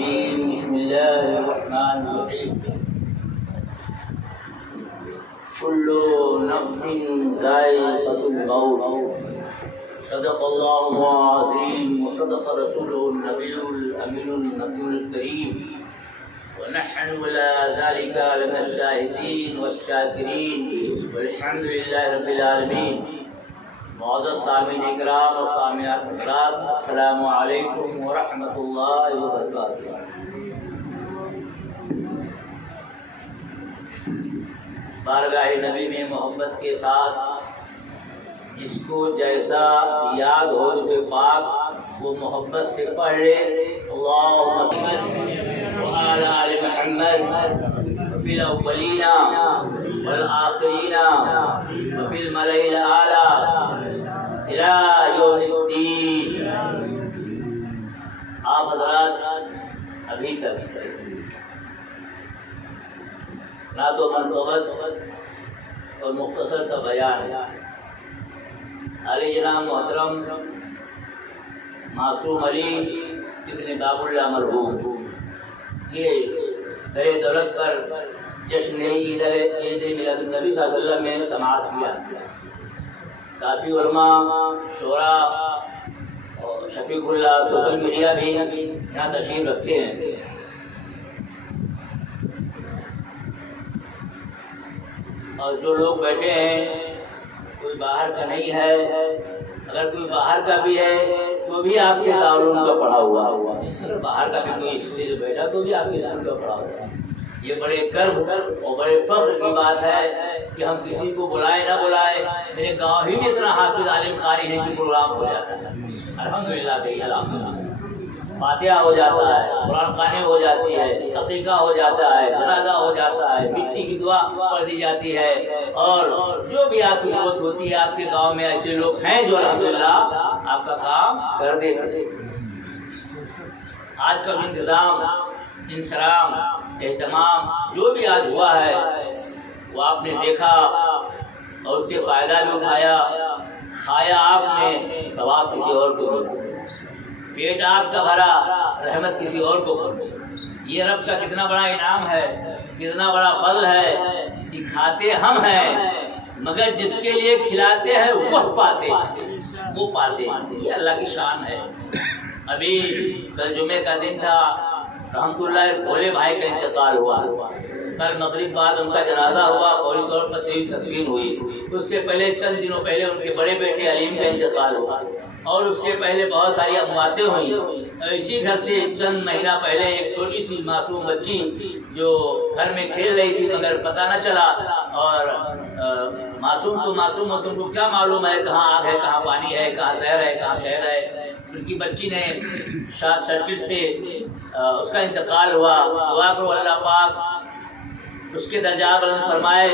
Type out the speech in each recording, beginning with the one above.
الرجيم بسم الله الرحمن الرحيم كل نفس ذائقة الموت صدق الله العظيم وصدق رسوله النبي الأمين النبي الكريم ونحن على ذلك لمن الشاهدين والشاكرين والحمد لله رب العالمين. معزز سامعین اکرام اور سامعات حضرات، السلام علیکم ورحمۃ اللہ وبرکاتہ. بارگاہ نبی میں محبت کے ساتھ جس کو جیسا یاد ہو رب پاک وہ محبت سے پڑھ لے. اللہم محمد وعلی آل محمد فی الاولین والآخرین وفی الملأ الاعلی الى یوم الدین. آپ حضرات ابھی تک نعت و منقبت اور مختصر سا بیان علی جناب محترم معصوم علی ابن باب اللہ مرحوم کے در دولت پر جشن عید میلاد النبی صلی اللہ علیہ وسلم میں سماعت کیا. کافی علماء، شعراء اور شفیق اللہ سوشل میڈیا بھی یہاں تشریف رکھتے ہیں. اور جو لوگ بیٹھے ہیں کوئی باہر کا نہیں ہے، اگر کوئی باہر کا بھی ہے تو بھی آپ کے دارالعلوم کا پڑھا ہوا باہر کا بھی کوئی اسٹوڈنٹ جو بیٹھا تو بھی آپ کے اسکول کا پڑھا ہوا. یہ بڑے کرم اور بڑے فخر کی بات ہے کہ ہم کسی کو بلائے نہ بلائے. میرے گاؤں ہی میں اتنا حافظ عالم قاری ہے کہ پروگرام ہو جاتا ہے. الحمدللہ کہیے الحمدللہ. فاتحہ ہو جاتا ہے، قرآن خوانی ہو جاتی ہے، عقیقہ ہو جاتا ہے، جنازہ ہو جاتا ہے، مٹی کی دعا پڑھ دی جاتی ہے. اور جو بھی آپ کی ضرورت ہوتی ہے آپ کے گاؤں میں ایسے لوگ ہیں جو الحمدللہ آپ کا کام کر دیتے ہیں. آج کا انتظام، انصرام، اہتمام جو بھی آج ہوا ہے وہ آپ نے دیکھا اور اس سے فائدہ بھی اٹھایا. کھایا آپ نے، ثواب کسی اور کو ملا. پیٹ آپ کا بھرا، رحمت کسی اور کو پہنچی. یہ رب کا کتنا بڑا انعام ہے، کتنا بڑا فضل ہے کہ کھاتے ہم ہیں مگر جس کے لیے کھلاتے ہیں وہ پاتے یہ اللہ کی شان ہے. ابھی کل جمعے کا دن تھا، رحمت اللہ بھولے بھائی کا انتقال ہوا. کل مغرب بعد ان کا جنازہ ہوا، فوری طور پر تدفین ہوئی. اس سے پہلے چند دنوں پہلے ان کے بڑے بیٹے علیم کا انتقال ہوا اور اس سے پہلے بہت ساری امواتیں ہوئیں. اسی گھر سے چند مہینہ پہلے ایک چھوٹی سی معصوم بچی جو گھر میں کھیل رہی تھی مگر پتہ نہ چلا. اور معصوم تو معصوم ہو، تم کو کیا معلوم ہے کہاں آگ ہے، کہاں پانی ہے، کہاں زہر ہے، کہاں شہد ہے. ان کی بچی نے شارٹ سرکٹ سے اس کا انتقال ہوا. دعا کرو اللہ پاک اس کے درجات بلند فرمائے.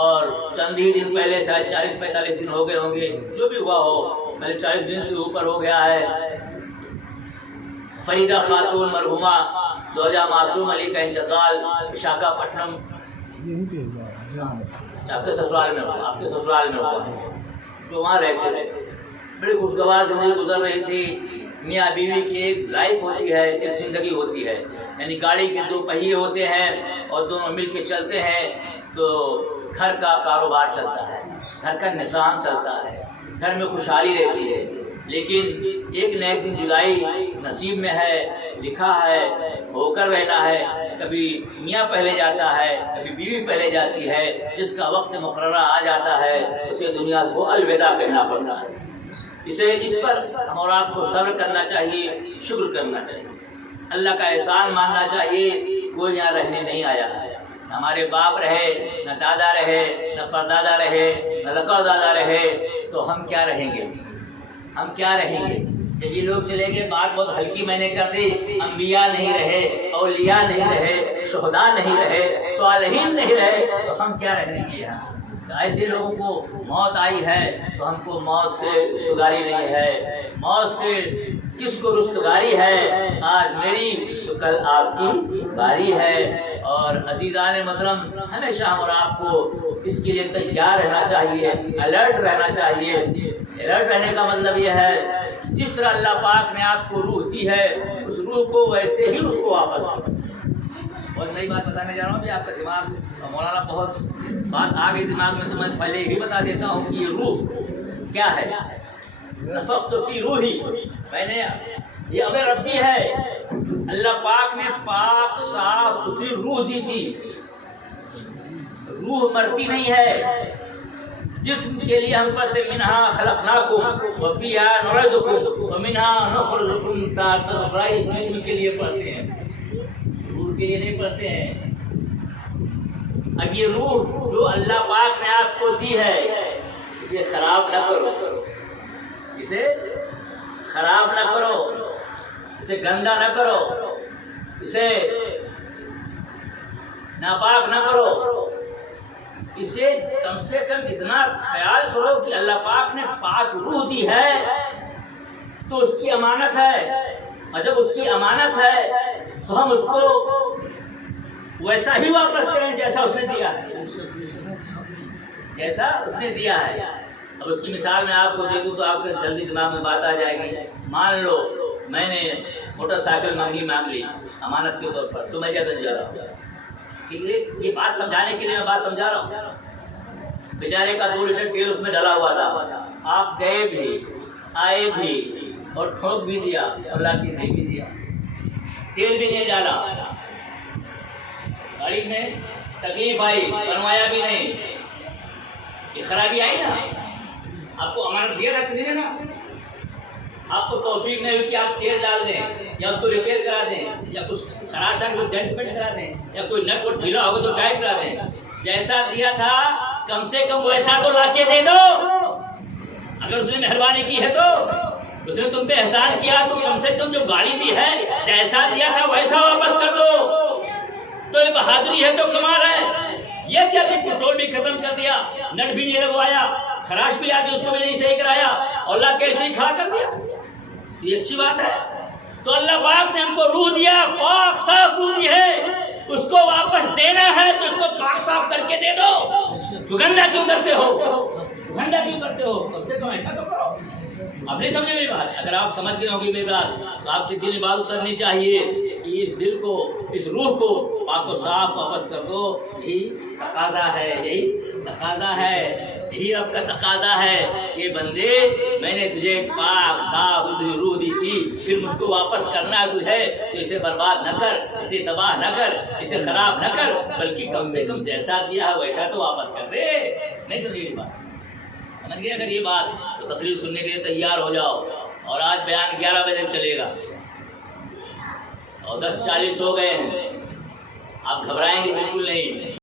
اور چند ہی دن پہلے شاید 40-45 دن ہو گئے ہوں گے، جو بھی ہوا ہو، پہلے 40 دن سے اوپر ہو گیا ہے. فریدہ خاتون مرحومہ زوجہ معصوم علی کا انتقال وشاکھاپٹنم آپ کے سسرال میں ہوا جو وہاں رہتے تھے. بڑی خوشگوار زندگی گزر رہی تھی. میاں بیوی کی ایک لائف ہوتی ہے، ایک زندگی ہوتی ہے. یعنی گاڑی کے دو پہیے ہوتے ہیں اور دونوں مل کے چلتے ہیں تو گھر کا کاروبار چلتا ہے، گھر کا نظام چلتا ہے، گھر میں خوشحالی رہتی ہے. لیکن ایک نہ ایک دن جدائی نصیب میں ہے، لکھا ہے، ہو کر رہنا ہے. کبھی میاں پہلے جاتا ہے، کبھی بیوی پہلے جاتی ہے. جس کا وقت مقررہ آ جاتا ہے اسے دنیا کو الوداع کہنا پڑتا ہے. اس پر ہم اور آپ کو صبر کرنا چاہیے، شکر کرنا چاہیے، اللہ کا احسان ماننا چاہیے. کوئی یہاں رہنے نہیں آیا ہے. ہمارے باپ رہے، نہ دادا رہے، نہ پردادا رہے، نہ لقڑ دادا رہے، تو ہم کیا رہیں گے؟ جب یہ لوگ چلے گئے، بات بہت ہلکی میں نے کر دی. انبیاء نہیں رہے، اولیاء نہیں رہے، شہداء نہیں رہے، صالحین نہیں رہے، تو ہم کیا رہیں گے یہاں؟ ایسے لوگوں کو موت آئی ہے تو ہم کو موت سے رستگاری نہیں ہے. موت سے کس کو رستگاری ہے؟ آج میری تو کل آپ کی باری ہے. اور عزیزان محترم، ہمیشہ ہم اور آپ کو اس کے لیے تیار رہنا چاہیے، الرٹ رہنا چاہیے. الرٹ رہنے کا مطلب یہ ہے جس طرح اللہ پاک نے آپ کو روح دی ہے، اس روح روح کو ویسے ہی اس کو واپس کرو۔ بہت نئی بات بتانے جا رہا ہوں ابھی، آپ کا دماغ مولانا بہت بات آ گئی دماغ میں، تو میں پہلے یہی بتا دیتا ہوں کہ یہ روح کیا ہے۔ نفخت فی روحی، میں نے یہ امر ربی ہے، اللہ پاک نے پاک صاف ستھری روح دی تھی۔ روح مرتی نہیں ہے۔ جسم کے لیے ہم پڑھتے منہا خلقناکم وفیہا نعیدکم ومنہا نخرجکم تارۃ اخری، جسم کے لیے پڑھتے ہیں، روح کے لیے نہیں پڑھتے ہیں۔ اب یہ روح جو اللہ پاک نے آپ کو دی ہے، اسے خراب نہ کرو، اسے خراب نہ کرو، اسے گندا نہ کرو، اسے ناپاک نہ کرو۔ اسے کم سے کم اتنا خیال کرو کہ اللہ پاک نے پاک روح دی ہے تو اس کی امانت ہے، اور جب اس کی امانت ہے تو ہم اس کو ویسا ہی واپس کریں جیسا اس نے دیا ہے، جیسا اس نے دیا ہے۔ اب اس کی مثال میں آپ کو دے دوں تو آپ کے جلدی دماغ میں بات آ جائے گی۔ مان لو میں نے موٹر سائیکل مانگ لی امانت کے طور پر، تو میں کیا کرنے جا رہا ہوں؟ یہ بات سمجھانے کے لیے میں بات سمجھا رہا ہوں۔ بیچارے کا 2 لیٹر تیل اس میں ڈلا ہوا تھا، آپ گئے بھی آئے بھی اور ٹھوک بھی دیا، اللہ کی دے بھی دیا، تیل بھی نہیں ڈالا، گاڑی میں تکلیف آئی، بنوایا بھی نہیں، یہ خرابی آئی نا۔ آپ کو امانت دیا تھا کسی نے نا، آپ کو توفیق نہیں ہوئی کہ آپ تیل ڈال دیں یا اس کو ریپیئر کرا دیں یا کچھ خراش آ کے ڈینٹ پینٹ کرا دیں یا کوئی نٹ وٹ ڈھیلا ہوگا تو ٹائٹ کرا دیں۔ جیسا دیا تھا کم سے کم ویسا تو لا کے دے دو۔ اگر اس نے مہربانی کی ہے تو اس نے تم پہ احسان کیا تو کم سے کم جو گاڑی دی ہے جیسا دیا تھا ویسا واپس کر دو۔ تو یہ بہادری ہے تو کمال ہے۔ یہ کیا کہ پیٹرول بھی ختم کر دیا، نٹ بھی نہیں لگوایا، خراش بھی آ کے اس کو بھی نہیں صحیح کرایا اور اللہ کیسے ہی کھڑا کر دیا، یہ اچھی بات ہے؟ تو اللہ پاک نے ہم کو روح دیا، پاک صاف روح دی ہے، اس کو واپس دینا ہے تو اس کو پاک صاف کر کے دے دو۔ گندا کیوں کرتے ہو؟ گندا کیوں کرتے ہو؟ کم سے کم ایسا تو کرو۔ اب نہیں سمجھے میری بات؟ اگر آپ سمجھ گئے ہوں گی میری بات تو آپ کی دل میں بات اترنی چاہیے کہ اس دل کو، اس روح کو پاک و صاف واپس کر دو۔ یہی تقاضا ہے، یہی تقاضا ہے، یہی رب کا تقاضا ہے کہ بندے میں نے تجھے پاک صاف ستھری روح دی تھی، پھر مجھ کو واپس کرنا ہے تجھے، تو اسے برباد نہ کر، اسے تباہ نہ کر، اسے خراب نہ کر، بلکہ کم سے کم جیسا دیا ہے ویسا تو واپس کر دے۔ نہیں سمجھے میری بات؟ سمجھ گئے اگر یہ بات تو تقریر سننے کے لیے تیار ہو جاؤ۔ اور آج بیان 11 بجے چلے گا اور 10:40 ہو گئے ہیں، آپ گھبرائیں گے بالکل نہیں۔